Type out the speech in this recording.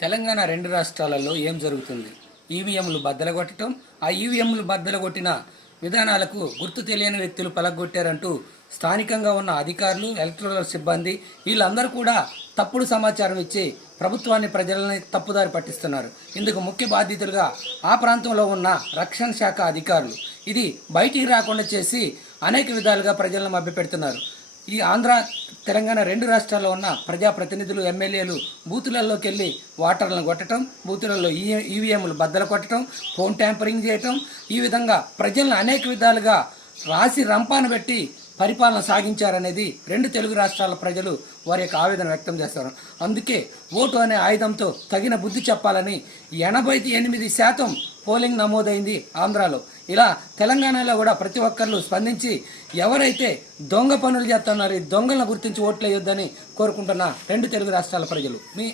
తెలంగాణ రెండు రాష్ట్రాలలో ఏం జరుగుతుంది? ఈవీఎంలు బద్దలగొట్టడం, ఆ ఈవీఎంలు బద్దలగొట్టిన విధానాలకు గుర్తు తెలియని వ్యక్తులు పలగొట్టారంటూ స్థానికంగా ఉన్న అధికారులు, ఎలక్టోరల్ సిబ్బంది వీళ్ళందరూ కూడా తప్పుడు సమాచారం ఇచ్చి ప్రభుత్వాన్ని, ప్రజలని తప్పుదారి పట్టిస్తున్నారు. ఇందుకు ముఖ్య బాధ్యతలుగా ఆ ప్రాంతంలో ఉన్న రక్షణ శాఖ అధికారులు. ఇది బయటికి రాకుండా చేసి అనేక విధాలుగా ప్రజలను మభ్యపెడుతున్నారు. ఈ ఆంధ్ర, తెలంగాణ రెండు రాష్ట్రాల్లో ఉన్న ప్రజాప్రతినిధులు, ఎమ్మెల్యేలు బూతులలోకి వెళ్ళి వాటర్లను కొట్టడం, బూతులలో ఈవీఎంలు బద్దలు కొట్టడం, ఫోన్ ట్యాంపరింగ్ చేయటం, ఈ విధంగా ప్రజలను అనేక విధాలుగా రాసి రంపాన పెట్టి పరిపాలన సాగించారనేది రెండు తెలుగు రాష్ట్రాల ప్రజలు వారి యొక్క ఆవేదన వ్యక్తం చేస్తారు. అందుకే ఓటు అనే ఆయుధంతో తగిన బుద్ధి చెప్పాలని 88% పోలింగ్ నమోదైంది ఆంధ్రాలో. ఇలా తెలంగాణలో కూడా ప్రతి ఒక్కళ్ళు స్పందించి ఎవరైతే దొంగ పనులు చేస్తున్నారో ఈ దొంగలను గుర్తించి ఓట్లు వేయొద్దని కోరుకుంటున్న రెండు తెలుగు రాష్ట్రాల ప్రజలు.